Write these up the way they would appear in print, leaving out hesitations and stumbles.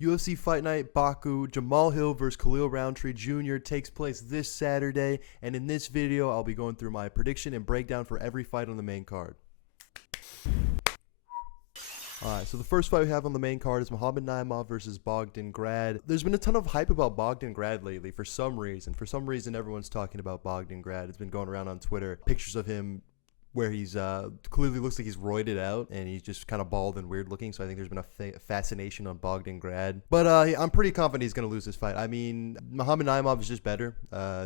UFC Fight Night Baku, Jamahal Hill versus Khalil Rountree Jr. takes place this Saturday, and in this video, I'll be going through my prediction and breakdown for every fight on the main card. Alright, so the first fight we have on the main card is Muhammad Naimov versus Bogdan Grad. There's been a ton of hype about Bogdan Grad lately for some reason. For some reason, everyone's talking about Bogdan Grad. It's been going around on Twitter. Pictures of him where he's clearly looks like he's roided out and he's just kind of bald and weird looking. So I think there's been a fascination on Bogdan Grad. But I'm pretty confident he's going to lose this fight. I mean, Muhammad Naimov is just better.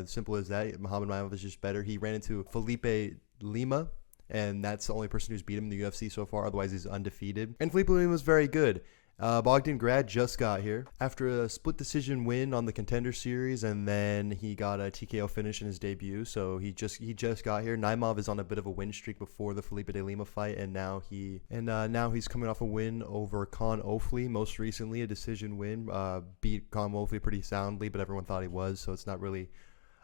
Simple as that. Muhammad Naimov is just better. He ran into Felipe Lima, and that's the only person who's beat him in the UFC so far. Otherwise, he's undefeated. And Felipe Lima was very good. Bogdan Grad just got here after a split decision win on the Contender Series, and then he got a TKO finish in his debut. So he just got here. Naimov is on a bit of a win streak before the Felipe de Lima fight, and now he's coming off a win over Con Ofli. Most recently, a decision win. Beat Con Ofli pretty soundly, but everyone thought he was. So it's not really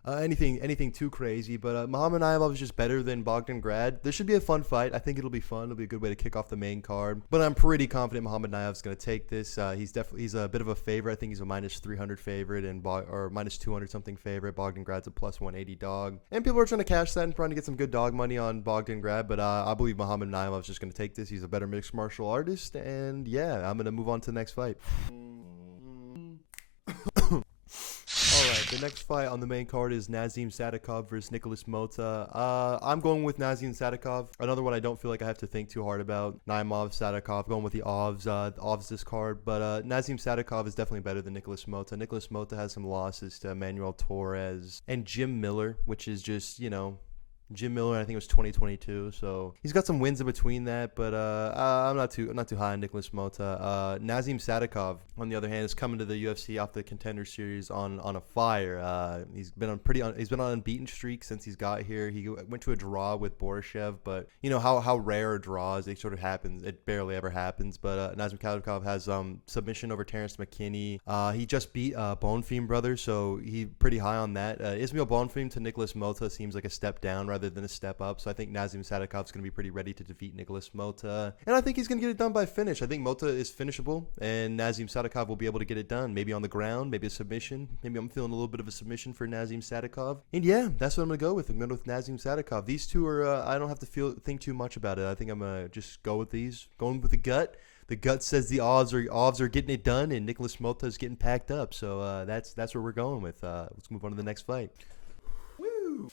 anything too crazy, but Muhammad Naimov is just better than Bogdan Grad. This should be a fun fight. I think it'll be fun. It'll be a good way to kick off the main card. But I'm pretty confident Muhammad Naimov is going to take this. He's a bit of a favorite. I think he's a minus 300 favorite or minus 200 something favorite. Bogdan Grad's a plus 180 dog, and people are trying to cash that and trying to get some good dog money on Bogdan Grad. But I believe Muhammad Naimov is just going to take this. He's a better mixed martial artist, and yeah, I'm going to move on to the next fight. Alright, the next fight on the main card is Nazim Sadikov versus Nicholas Mota. I'm going with Nazim Sadikov. Another one I don't feel like I have to think too hard about. Naimov, Sadikov, going with the OVS this card. But Nazim Sadikov is definitely better than Nicholas Mota. Nicholas Mota has some losses to Manuel Torres and Jim Miller, which is just, Jim Miller, I think it was 2022, so he's got some wins in between that, but I'm not too high on Nicholas Mota. Nazim Sadikov, on the other hand, is coming to the UFC off the Contender Series on a fire. He's been on an unbeaten streak since he's got here. He went to a draw with Borishev, but you know how rare a draw is. It sort of happens. It barely ever happens. But Nazim Sadikov has submission over Terrence McKinney. He just beat Bonfim brothers, so he's pretty high on that. Ismail Bonfim to Nicholas Mota seems like a step down rather than a step up, so I think Nazim Sadikov is going to be pretty ready to defeat Nicholas Mota, and I think he's going to get it done by finish. I think Mota is finishable, and Nazim Sadikov will be able to get it done, maybe on the ground, maybe a submission. Maybe I'm feeling a little bit of a submission for Nazim Sadikov, and yeah, that's what I'm going to go with. I'm going with Nazim Sadikov. These two are I don't have to think too much about it. I think I'm going to just go with these, going with the gut. The gut says the odds are getting it done, and Nicholas Mota is getting packed up, so that's where we're going with. Let's move on to the next fight. Woo!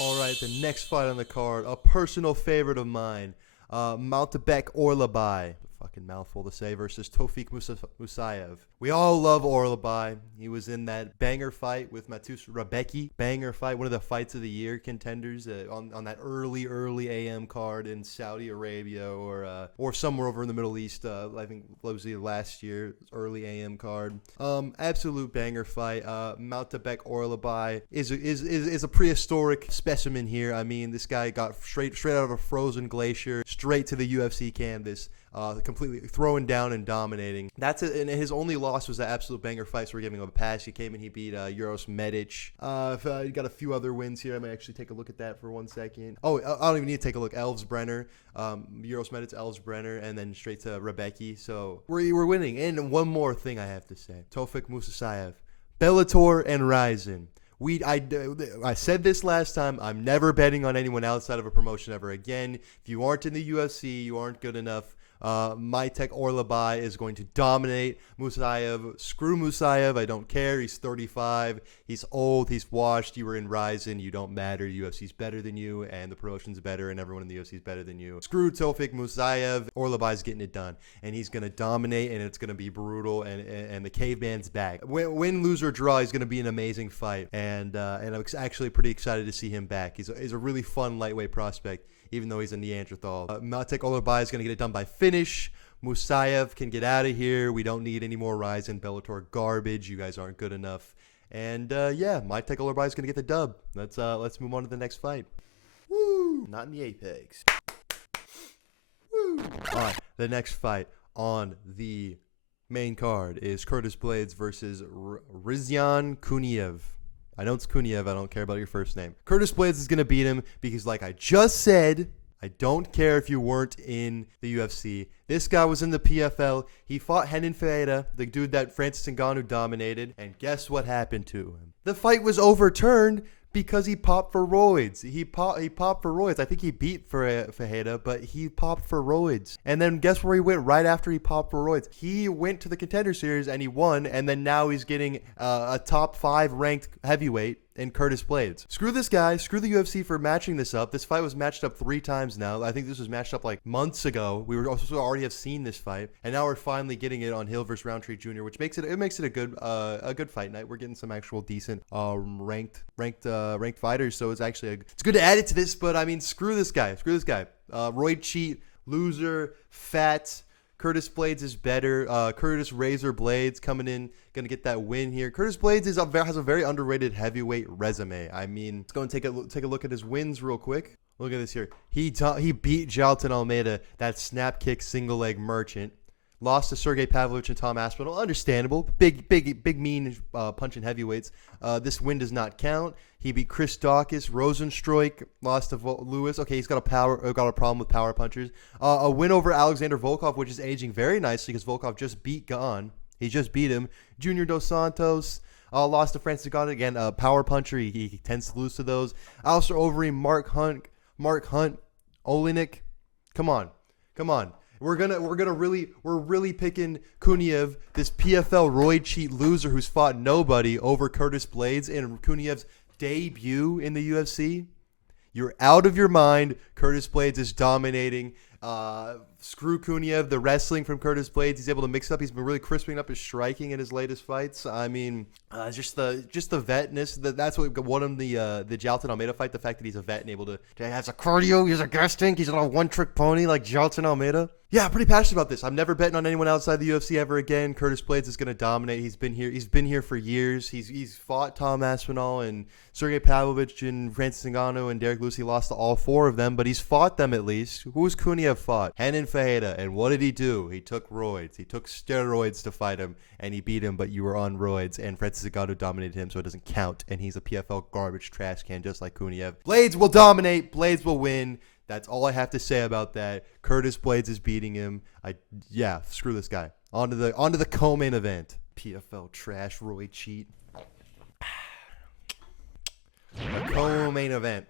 All right, the next fight on the card, a personal favorite of mine, Maltabek Orlabai, fucking mouthful to say, versus Tofik Musayev. We all love Orlabai. He was in that banger fight with Matus Rebecki. Banger fight, one of the fights of the year contenders on that early AM card in Saudi Arabia or somewhere over in the Middle East. I think was the last year, early AM card. Absolute banger fight. Maltabek Orlabai is a prehistoric specimen here. I mean, this guy got straight out of a frozen glacier, straight to the UFC canvas. Completely throwing down and dominating. That's it. And his only loss was that absolute banger fight, so we're giving him a pass. He came and he beat Uros Medic. He got a few other wins here. I might actually take a look at that for 1 second. Oh, I don't even need to take a look. Elves Brenner, Uros Medic, Elves Brenner, and then straight to Rebecki. So we're winning. And one more thing I have to say: Tofik Musayev, Bellator and Rizin. I said this last time. I'm never betting on anyone outside of a promotion ever again. If you aren't in the UFC, you aren't good enough. Maitek Orlabai is going to dominate Musayev. Screw Musayev. I don't care. He's 35. He's old. He's washed. You were in Rizin. You don't matter. UFC's better than you, and the promotion's better, and everyone in the UFC is better than you. Screw Tofik Musayev. Orlabai's getting it done, and he's going to dominate, and it's going to be brutal, and the caveman's back. Win, lose, or draw, he's going to be an amazing fight, and I'm actually pretty excited to see him back. He's a really fun lightweight prospect, even though he's a Neanderthal. Maltabek Orlabai is going to get it done by finish. Musayev can get out of here. We don't need any more Rizin Bellator garbage. You guys aren't good enough. And yeah, Maltabek Orlabai is going to get the dub. Let's move on to the next fight. Woo! Not in the Apex. Woo! All right, the next fight on the main card is Curtis Blades versus Rizyan Kuniev. I know it's Kuniev. I don't care about your first name. Curtis Blades is going to beat him because, like I just said, I don't care if you weren't in the UFC. This guy was in the PFL. He fought Renan Ferreira, the dude that Francis Ngannou dominated. And guess what happened to him? The fight was overturned because he popped for roids. He popped for roids. I think he beat Ferreira, but he popped for roids. And then guess where he went right after he popped for roids? He went to the Contender Series and he won. And then now he's getting a top 5 ranked heavyweight in Curtis Blades. Screw this guy. Screw the UFC for matching this up. This fight was matched up 3 times now. I think this was matched up like months ago. We were also already have seen this fight, and now we're finally getting it on Hill versus Rountree Jr., which makes it a good fight night. We're getting some actual decent ranked fighters, so it's good to add it to this. But I mean, screw this guy. Roid cheat, loser, fat. Curtis Blades is better. Curtis Razor Blades coming in, going to get that win here. Curtis Blades has a very underrated heavyweight resume. I mean, let's go and take a look at his wins real quick. Look at this here. He beat Jailton Almeida, that snap kick single leg merchant. Lost to Sergey Pavlovich and Tom Aspinall. Understandable. Big mean punching heavyweights. This win does not count. He beat Chris Dawkins. Rosenstruik lost to Lewis. Okay, he's got a problem with power punchers. A win over Alexander Volkov, which is aging very nicely because Volkov just beat Gane. He just beat him. Junior Dos Santos lost to Francis Ngannou. Again, power puncher. He tends to lose to those. Alistair Overeem, Mark Hunt, Olenek. Come on. We're really picking Kuniev, this PFL roid cheat loser who's fought nobody, over Curtis Blades in Kuniev's debut in the UFC. You're out of your mind. Curtis Blades is dominating. Screw Kuniev, the wrestling from Curtis Blades. He's able to mix it up. He's been really crisping up his striking in his latest fights. I mean, just the vetness. That's what won him the Jailton Almeida fight. The fact that he's a vet and able to has a cardio. He's a gas tank. He's not a one-trick pony like Jailton Almeida. Yeah, I'm pretty passionate about this. I'm never betting on anyone outside the UFC ever again. Curtis Blades is going to dominate. He's been here for years. He's fought Tom Aspinall and Sergey Pavlovich and Francis Ngannou and Derek Lewis. He lost to all 4 of them, but he's fought them at least. Who's Kuniev fought? Renan Ferreira. And what did he do? He took roids. He took steroids to fight him, and he beat him, but you were on roids, and Francis Ngannou dominated him, so it doesn't count, and he's a PFL garbage trash can just like Kuniev. Blades will dominate. Blades will win. That's all I have to say about that. Curtis Blades is beating him. Screw this guy. On to the co-main event. PFL trash Roy cheat. The co-main event.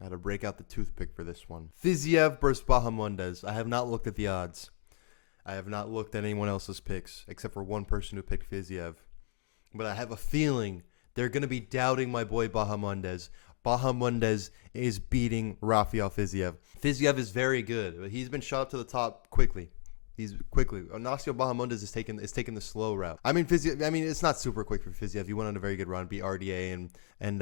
I had to break out the toothpick for this one. Fiziev versus Bahamondes. I have not looked at the odds. I have not looked at anyone else's picks except for one person who picked Fiziev. But I have a feeling they're going to be doubting my boy Bahamondes. Bahamondes is beating Rafael Fiziev. Fiziev is very good, but he's been shot up to the top quickly. Ignacio Bahamondes is taking the slow route. I mean, it's not super quick for Fiziev. He went on a very good run, beat RDA and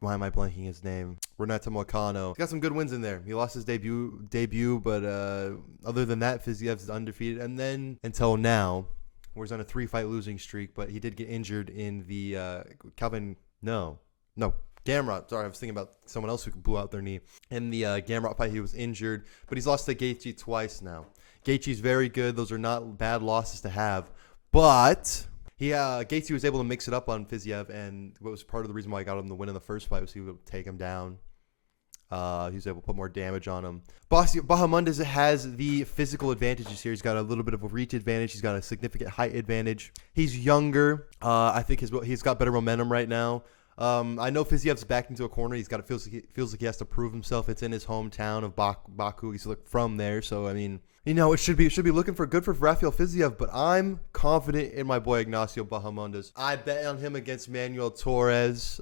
why am I blanking his name? Renato Moicano. He's got some good wins in there. He lost his debut, but other than that, Fiziev's undefeated. And then until now, where he's on a 3-fight losing streak, but he did get injured in the Gamrot. Sorry, I was thinking about someone else who blew out their knee. In the Gamrot fight, he was injured, but he's lost to Gaethje twice now. Gaethje's very good. Those are not bad losses to have, but Gaethje was able to mix it up on Fiziev, and what was part of the reason why I got him the win in the first fight was he would take him down. He was able to put more damage on him. Bahamondes has the physical advantages here. He's got a little bit of a reach advantage. He's got a significant height advantage. He's younger. I think he's got better momentum right now. I know Fiziev's backed into a corner. Feels like he has to prove himself. It's in his hometown of Baku. He's from there, so I mean, it should be looking for good for Rafael Fiziev. But I'm confident in my boy Ignacio Bahamondes. I bet on him against Manuel Torres.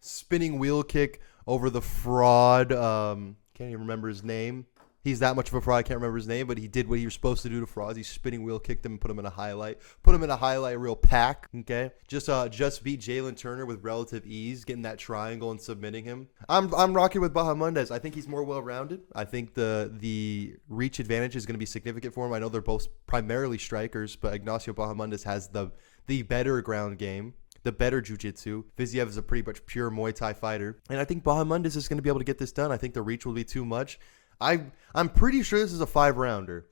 Spinning wheel kick over the fraud. Can't even remember his name. He's that much of a fraud. I can't remember his name, but he did what he was supposed to do to frauds. He spinning wheel kicked him and put him in a highlight. Real pack. Okay, just beat Jalen Turner with relative ease, getting that triangle and submitting him. I'm rocking with Bahamondes. I think he's more well-rounded. I think the reach advantage is going to be significant for him. I know they're both primarily strikers, but Ignacio Bahamondes has the better ground game, the better jiu-jitsu. Fiziev is a pretty much pure Muay Thai fighter, and I think Bahamondes is going to be able to get this done. I think the reach will be too much. I'm pretty sure this is a 5-rounder.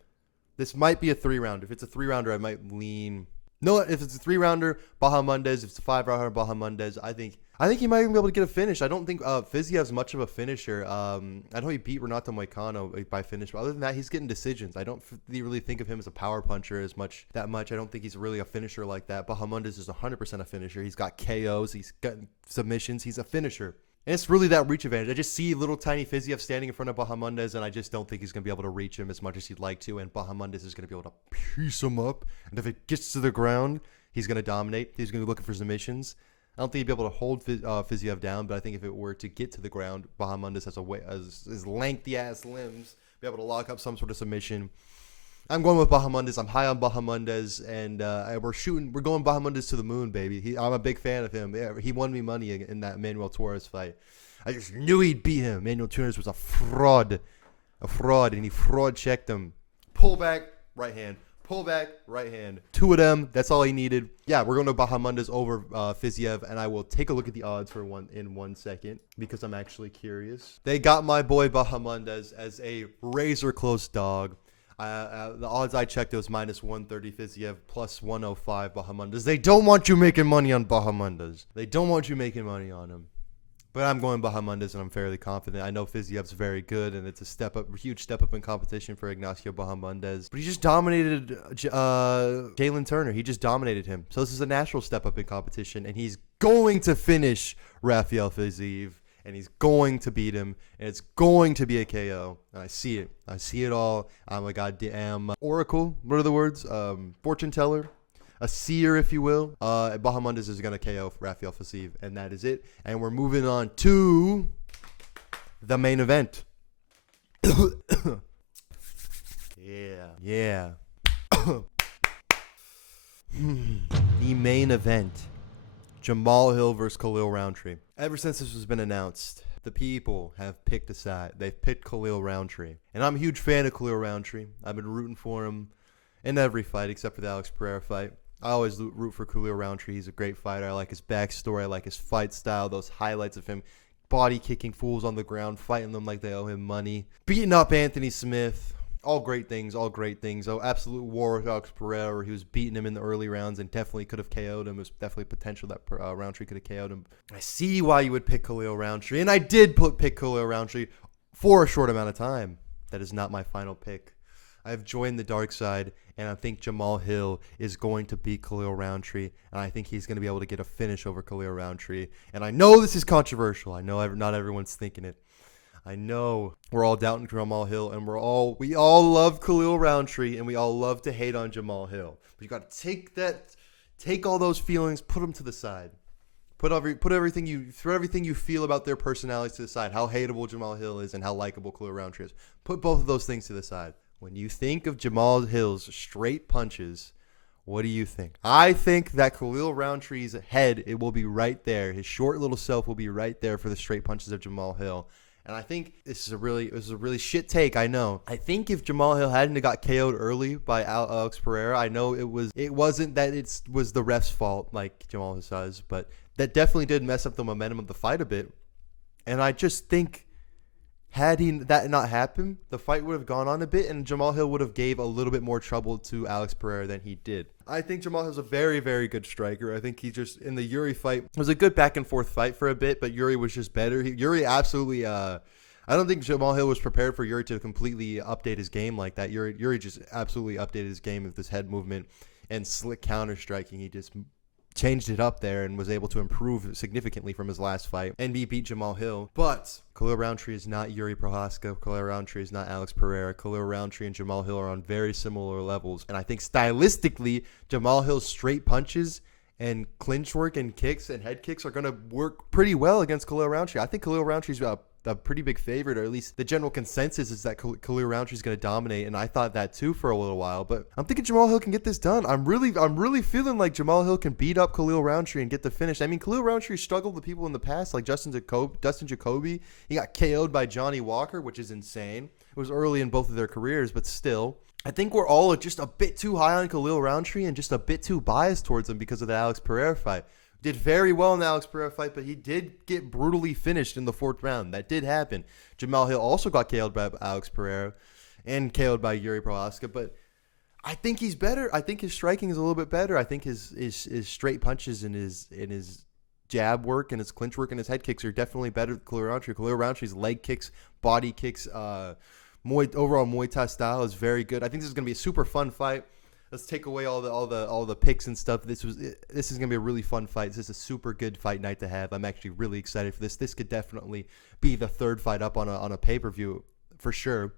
This might be a 3-rounder. If it's a 3-rounder, I might lean. No, if it's a 3-rounder, Bahamondes. If it's a 5-rounder, Bahamondes. I think I think he might even be able to get a finish. I don't think Fiziev's much of a finisher. I know he beat Renato Moicano by finish, but other than that, he's getting decisions. I don't really think of him as a power puncher that much. I don't think he's really a finisher like that. Bahamondes is 100% a finisher. He's got KOs. He's got submissions. He's a finisher. And it's really that reach advantage. I just see little tiny Fiziev standing in front of Bahamondes, and I just don't think he's going to be able to reach him as much as he'd like to. And Bahamondes is going to be able to piece him up. And if it gets to the ground, he's going to dominate. He's going to be looking for submissions. I don't think he'd be able to hold Fiziev down, but I think if it were to get to the ground, Bahamondes has his lengthy-ass limbs, be able to lock up some sort of submission. I'm going with Bahamondes. I'm high on Bahamondes, and we're going Bahamondes to the moon, baby. I'm a big fan of him. Yeah, he won me money in that Manuel Torres fight. I just knew he'd beat him. Manuel Torres was a fraud, and he fraud checked him. Pull back, right hand. Pull back, right hand. Two of them. That's all he needed. Yeah, we're going to Bahamondes over Fiziev, and I will take a look at the odds in 1 second because I'm actually curious. They got my boy Bahamondes as a razor close dog. The odds I checked, it was minus 130 Fiziev, plus 105 Bahamondes. They don't want you making money on Bahamondes. They don't want you making money on him. But I'm going Bahamondes, and I'm fairly confident. I know Fiziev's very good, and it's a huge step up in competition for Ignacio Bahamondes. But he just dominated Jalen Turner. He just dominated him. So this is a natural step up in competition, and he's going to finish Rafael Fiziev, and he's going to beat him, and it's going to be a KO. And I see it. I see it all. I'm a goddamn oracle. What are the words? Fortune teller. A seer, if you will. Bahamondes is going to KO Rafael Fiziev, and that is it. And we're moving on to the main event. Yeah. The main event. Jamahal Hill versus Khalil Rountree. Ever since this has been announced, the people have picked a side. They've picked Khalil Rountree. And I'm a huge fan of Khalil Rountree. I've been rooting for him in every fight except for the Alex Pereira fight. I always root for Khalil Rountree. He's a great fighter. I like his backstory. I like his fight style. Those highlights of him body kicking fools on the ground, fighting them like they owe him money, beating up Anthony Smith. All great things. Oh, absolute war with Alex Pereira, where he was beating him in the early rounds and definitely could have KO'd him. There's definitely potential that Rountree could have KO'd him. I see why you would pick Khalil Rountree, and I did pick Khalil Rountree for a short amount of time. That is not my final pick. I have joined the dark side, and I think Jamahal Hill is going to beat Khalil Rountree, and I think he's going to be able to get a finish over Khalil Rountree. And I know this is controversial. I know not everyone's thinking it. I know we're all doubting Jamahal Hill, and we all love Khalil Rountree, and we all love to hate on Jamahal Hill. But you got to take all those feelings, put them to the side. Throw everything you feel about their personalities to the side. How hateable Jamahal Hill is and how likable Khalil Rountree is. Put both of those things to the side. When you think of Jamahal Hill's straight punches, what do you think? I think that Khalil Rountree's head, it will be right there. His short little self will be right there for the straight punches of Jamahal Hill. And I think this is a really shit take, I know. I think if Jamahal Hill hadn't got KO'd early by Alex Pereira, I know it wasn't that it was the ref's fault like Jamahal Hill says, but that definitely did mess up the momentum of the fight a bit. And I just think had that not happened, the fight would have gone on a bit, and Jamahal Hill would have gave a little bit more trouble to Alex Pereira than he did. I think Jamahal Hill's a very, very good striker. I think he just, in the Yuri fight, it was a good back-and-forth fight for a bit, but Yuri was just better. Yuri absolutely, I don't think Jamahal Hill was prepared for Yuri to completely update his game like that. Yuri just absolutely updated his game with this head movement and slick counter-striking. He just changed it up there and was able to improve significantly from his last fight, and he beat Jamahal Hill. But Khalil Rountree is not Yuri Prohaska. Khalil Rountree is not Alex Pereira. Khalil Rountree and Jamahal Hill are on very similar levels, and I think stylistically Jamahal Hill's straight punches and clinch work and kicks and head kicks are going to work pretty well against Khalil Rountree. I think Khalil Rountree's a pretty big favorite, or at least the general consensus is that Khalil Rountree is going to dominate, and I thought that too for a little while. But I'm thinking Jamahal Hill can get this done. I'm really feeling like Jamahal Hill can beat up Khalil Rountree and get the finish. I mean, Khalil Rountree struggled with people in the past, like Dustin Jacoby. He got KO'd by Johnny Walker, which is insane. It was early in both of their careers, but still. I think we're all just a bit too high on Khalil Rountree and just a bit too biased towards him because of the Alex Pereira fight. Did very well in the Alex Pereira fight, but he did get brutally finished in the 4th round. That did happen. Jamahal Hill also got KO'd by Alex Pereira and KO'd by Yuri Prohaska, but I think he's better. I think his striking is a little bit better. I think his straight punches and his jab work and his clinch work and his head kicks are definitely better than Khalil Rountree. Khalil Rountree's leg kicks, body kicks, overall Muay Thai style is very good. I think this is gonna be a super fun fight. Let's take away all the picks and stuff. This is gonna be a really fun fight. This is a super good fight night to have. I'm actually really excited for this. This could definitely be the third fight up on a pay-per-view for sure.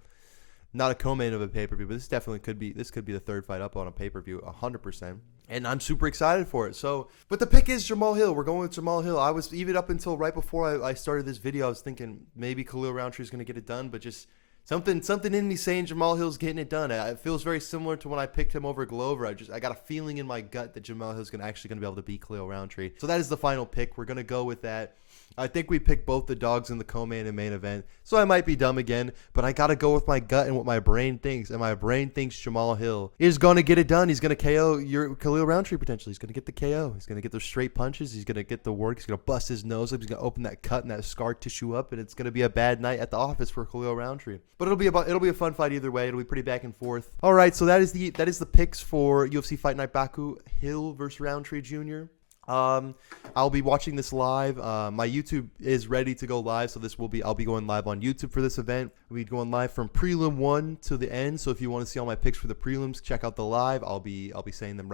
Not a co-main of a pay-per-view, but this definitely could be the third fight up on a pay-per-view 100%. And I'm super excited for it. So, but the pick is Jamahal Hill. We're going with Jamahal Hill. I was even up until right before I started this video, I was thinking maybe Khalil Rountree is going to get it done, but just something in me saying Jamahal Hill's getting it done. It feels very similar to when I picked him over Glover. I got a feeling in my gut that Jamahal Hill's actually going to be able to beat Khalil Rountree. So that is the final pick. We're going to go with that. I think we picked both the dogs in the co-main and main event, so I might be dumb again, but I got to go with my gut and what my brain thinks, and my brain thinks Jamahal Hill is going to get it done. He's going to KO your Khalil Rountree potentially. He's going to get the KO. He's going to get those straight punches. He's going to get the work. He's going to bust his nose up. He's going to open that cut and that scar tissue up, and it's going to be a bad night at the office for Khalil Rountree. But it'll be a fun fight either way. It'll be pretty back and forth. All right, so that is the picks for UFC Fight Night Baku, Hill versus Rountree Jr. I'll be watching this live. My YouTube is ready to go live, so I'll be going live on YouTube for this event. We'll be going live from prelim 1 to the end. So if you want to see all my picks for the prelims, check out the live. I'll be saying them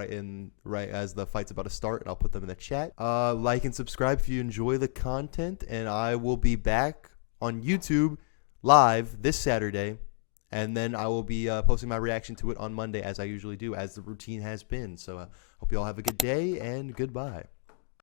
right as the fight's about to start, and I'll put them in the chat. Like and subscribe if you enjoy the content, and I will be back on YouTube live this Saturday. And then I will be posting my reaction to it on Monday, as I usually do, as the routine has been. So hope you all have a good day, and goodbye.